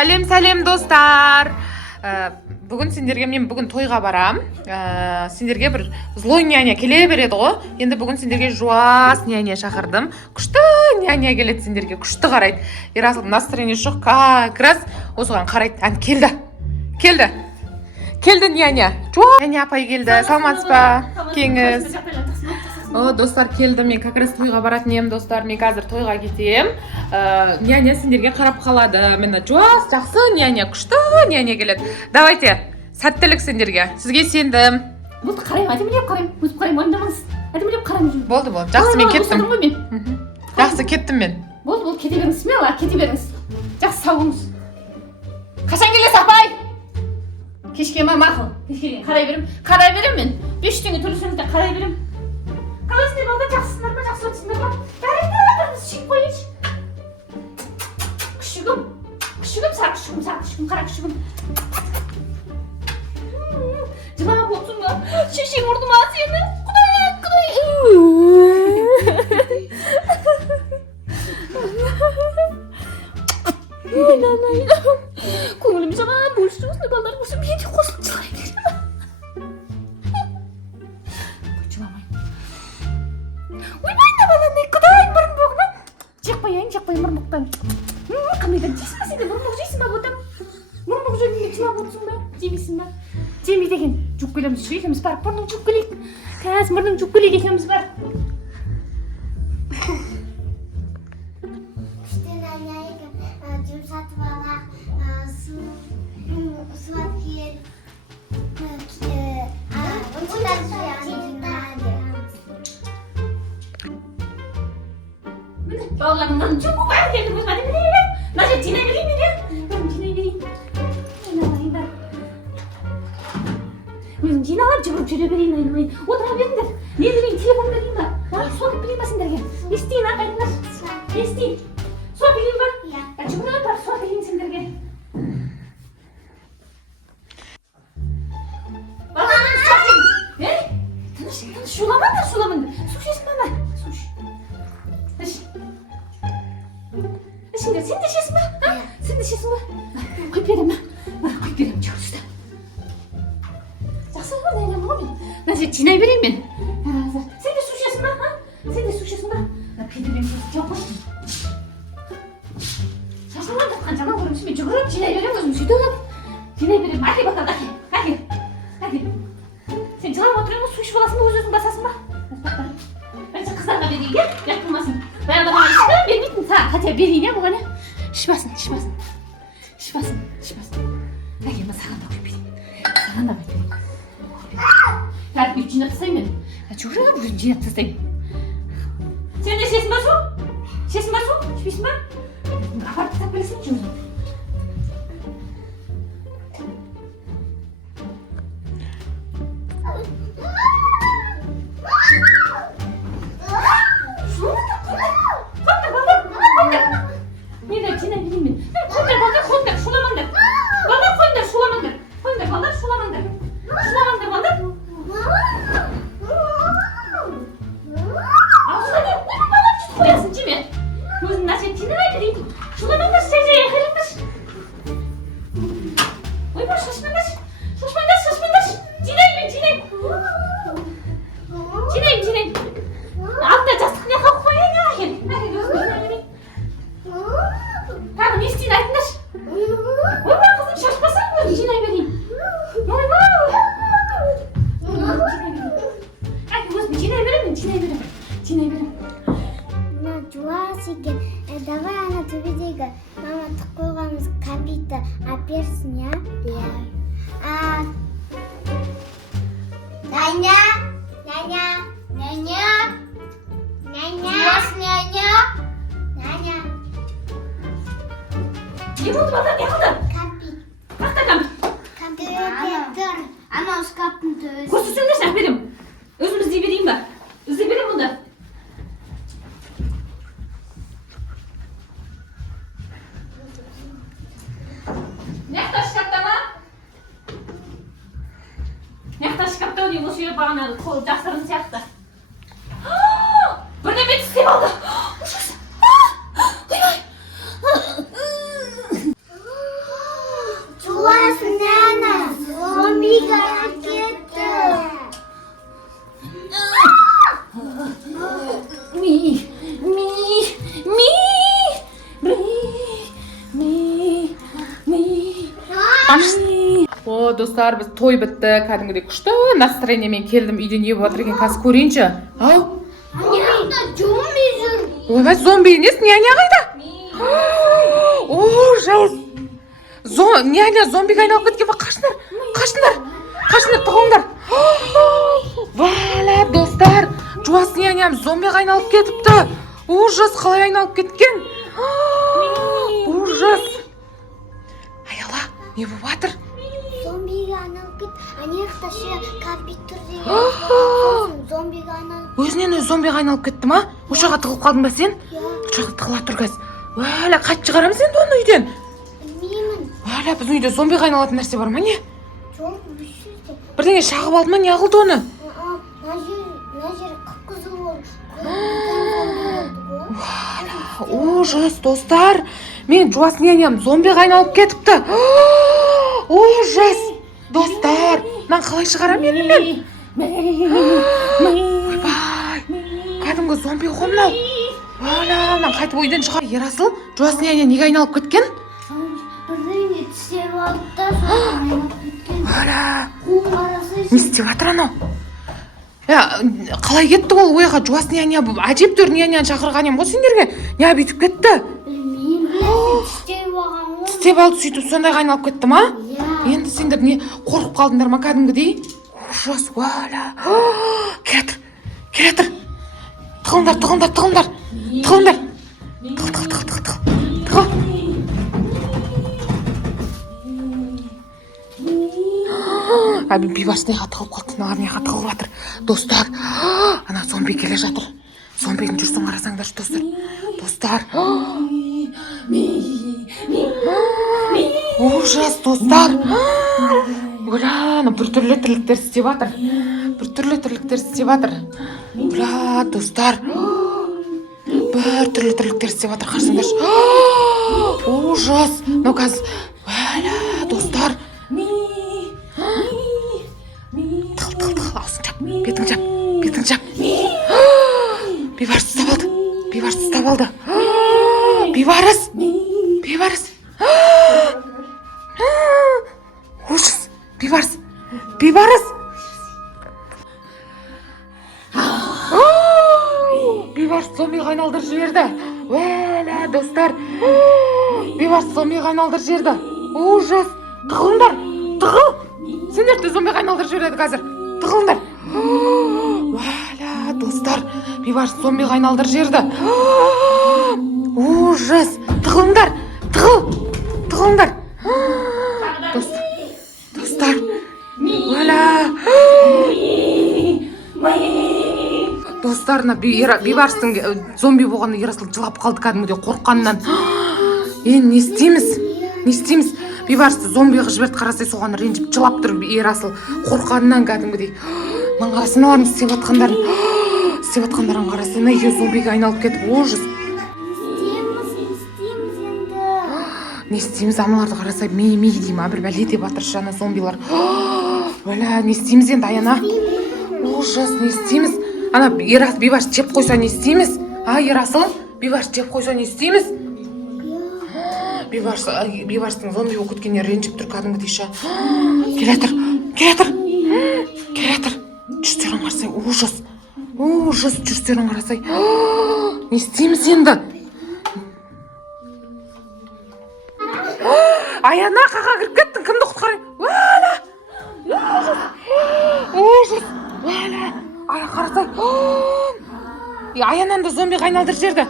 Сәлем достар. Бүгін сендерге мен тойға барам. Сендерге бір злой няня келе береді ғой. Енді бүгін сендерге жуас няня шақырдым. Күшті няня келеді сендерге, күшті қарайды. Ерасыл настроение жоқ, как раз осыған қарайды. Келді няня. Няня апай келді. Саламатсыз ба? Кеңіз. Достар келді, мен как раз тойға баратын ем, достар. Мен қазір тойға кетем. Няня сендерге қарап қалады. Мені жуас, жақсы няня, күшті няня келеді. Давайте, сәттілік сендерге. Сізге сендім. Болды, қараймын, әдемілеп қараймын. Өзіп қараймын, ойындамаңыз. Әдемілеп қараймын. Болды. Жақсы, мен кеттім. Жақсы, кеттім мен. Болды, кете беріңіз. Смело, кете беріңіз. Жақсы, сау болыңыз. Қашан келесіз, апай? Кешке ма, мақұл. Кешке қарай берем мен. 5 теңге төлесеңіздер қарай берем. Қалайсыңдар балда, жақсысыңдар ма, жақсы өтсіңдер ма? Жарайды, біріміз жеп қойыңыз. Күшігім, сары күшігім, қара күшігім. Жылап отырсың ба? Шешең ұрды ма сені? Құдай. Көңілім жаман бөлші осындай балдар болса, мен де қосылып жылай берем. Ойбайда баландай, құдай мұрын боғына. Жекпайын мұрын боқтан. Қамайдан жейсің ба сенде, мұрын боқ жейсің ба бұтым? Мұрын боқ жөйдіңде жылап отырсың ба? Жемейсің ба? Жемейді екен. Жүк келеміз, екеміз бар. Мұрның жүк келейік. Қазір мұрның жүк келейік екеміз бар. Күштен айнайық жұмсатып алақ, суап киер, Балаларымнан жүк бар келді көз бәді білейін. Нәжет жинай берейін мен, жинай берейін. Өзім жиналап жүгіріп жүре берейін, айналайын. Отыра беріңдер. Не берейін, телефон берейін ба? Суап берейін ба сендерге? Естейін, ағайындар. Естейін. Суап берейін ба? Жүгіріп бар, суап берейін сендерге. Балаларым, суап берейін. Тыныш, шуламаңдар. Су ішесің ба ма? Су іш. Ішіңдер, сен де ішесің ба? Сен де ішесің ба? Қойып берем ба? Қойып берем, жүгірісті. Жақсы ғой, дайынам ғой мен. Нәжет, жинай берейін мен. Сен де су ішесің ба? Сен де су ішесің ба? Петерем сөзі жоқ қойсын. Шашылған жатқан жаман көрімсің, мен жүгіріп жинай берем өзім сөйтіп. Жинай берем, әке бақалды, әке. Сен жылап отырың ғой, су ішіп аласың ба, өзің басасың ба? Бәлсі қыздарға берейін, жат болмасын. Баяғыда маған ішті, бермейтін саған, хотя берейін, бұған. Ішпасын. Әке, ма саған да қойып берейін. Тәріп үйт жинап тастаймын мен. Жүгіріп өзім жинап тастаймын. Сен де ішесің ба су? Ішпейсің ба? Апарып тастап білесің өзің. Давай ана төбедегі мама тық қойғанымыз кәмпитті әперсін, я? Няня. Не болды балдар, не қылды? Кәмпит. Қақта кәмпит? Тұр. Анау шкаптың төбесі. Көрсетсеңдерші, әперем. Өзім іздей берейін ба? Іздей берем мұнда. Неқта шкапта ма? Неқта шкапта өне осы үй бағана жасырын сияқты. Бірдеме істеп алды. Ужас. Ойбай. О, достар, біз той бітті, кәдімгідей күшті настроениемен келдім. Үйде не болып жатыр екен, қазір көрейінші. Ау, Няня зомби жүр. ойбай, зомби емес, няня қайда? Ужас. Няня зомбиге айналып кеткен ба? Қашыңдар, тұғыңдар. Валя, достар, жуас няням зомбиге айналып кетіпті. Ужас, қалай айналып кеткен? Ужас. Аяла, не болып жатыр? Зомбиге айналып кет. Анаяқта компьютер деген зомбиге айналып. Өзінен өз зомбиге айналып кетті ма? Ошаға тығылып қалдың ба сен? Ошаға тығыла тұр қазір. Валя, қайтып шығарамыз енді оны үйден? Білмеймін. Валя, біздің үйде зомбиге айналатын нәрсе бар ма не? Жоқ, бүшілді. Бірдеңе шағып алды ма, не қылды оны? Мына жер қып-қызыл болды. Ужас, достар. Мен жуас няням зомбиге айналып кетіпті. Ужас, достар. Мынаны қалай шығарамын енді мен? Ойбай, кәдімгі зомби ғой мынау. Валя, мынаны қайтып ойдан шығар. Ерасыл, жуас няня неге айналып кеткен? Бірдеңе тістеп алды да айналып кеткен. Валя, Қуым қарасай. не істеп жатыр анау? Қалай кетті ол ойға? Жуас няня, әжептәуір няняны шақырған ем ғой сендерге. Не бүйтіп кетті? Білмеймін, тістеп алған ғой. Тістеп алды, сөйтіп сондайға айналып кетті ма? Иә. Енді сендер не қорқып қалдыңдар ма кәдімгідей? Ужас, Валя. Келе жатыр. Тығылыңдар. Тығыл. Әбі бейбарс неға тығылып қалды, мыналар неға тығылып жатыр. Достар, ана зомби келе жатыр. Зомбидің жүрсін қарасаңдаршы, достар. Ужас, достар. Бля, біртүрлі тірліктер істеп жатыр. Бля, достар. Біртүрлі тірліктер істеп жатыр, қарасаңдаршы. Ужас. Мынау қазір. Бля, достар. Тығыл, аузын жап, бетін жап. Бейбарыс ұстап алды. Бейбарыс. Ужас, бейбарыс. Бейбарыс зомбиге айналдырып жіберді. Вәлә, достар. Бейбарыс зомбиге айналдырып жіберді. Ужас. Тығылыңдар. Сендерді зомбиге айналдырып жібереді қазір. Тығылыңдар. Вәлә, достар. Бейбарыс зомбиге айналдырып жіберді. Ужас. Тығылыңдар. Достар. Вәлә. Достарына бейбарыстың зомби болғанда Ерасыл жылап қалды кәдімгідей қорыққаннан. Енді не істейміз? Бейбарысты зомбиға жіберді, қарасай соған ренжіп жылап тұр Ерасыл қорыққаннан кәдімгідей. Маған қарасай аналардың істеп жатқандарын қарасай, екеуі зомбиге айналып кетіп, ужас. Не істейміз? Аналарды қарасай мей деймін, бір бәле деп жатыр ана зомбилар. Бәлә, не істейміз енді, Аяна? Ужас, не істейміз? Ана бейбарыс жеп қойса не істейміз? Ерасыл, бейбарыс жеп қойса не істейміз? Бейбарыстың зомби болып кеткеніне ренжіп тұр кәдімгідей ша. Келе жатыр. Жүрістерін қарасай, ужас, жүрістерін қарасай. Не істейміз енді? Аяна, қаға кіріп кеттің, кімді құтқарайын? Ужас, ая қарасай. Аянанды зомбиға айналдырып жіберді.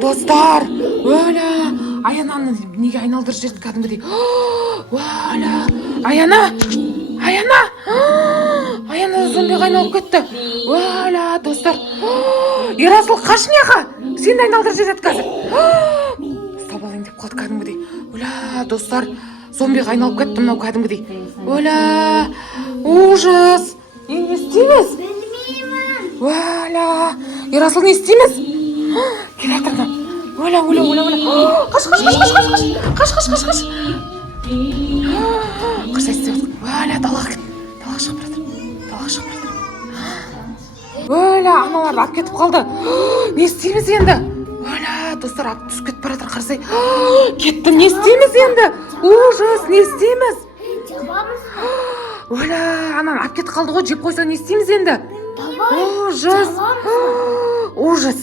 Достар, Аянаны неге айналдырып жіберді кәдімгідей? Аяна зомбиға айналып кетті. Достар, Ерасыл қаш неға? Сені айналдырып жіберді қазір. Ұстап алайын деп қалды кәдімгідей. Достар, зомбиға айналып кетті мынау кәдімгідей. Ужас. Не істейміз? Білмеймін. Ерасыл, не істейміз? Келе жатыр. Қаш. Қашай істеп жатыр. Далаға кет. Далаға шығып жатыр. Аналарды алып кетіп қалды. Не істейміз енді? достар, ап түсіп кетіп бара жатыр, қарасай. Кетті, не істейміз енді? Ужас, не істейміз? Жабамыз. Оля, анан алып кетіп қалды ғой, жеп қойса не істейміз енді? Давай. Ужас. Ужас.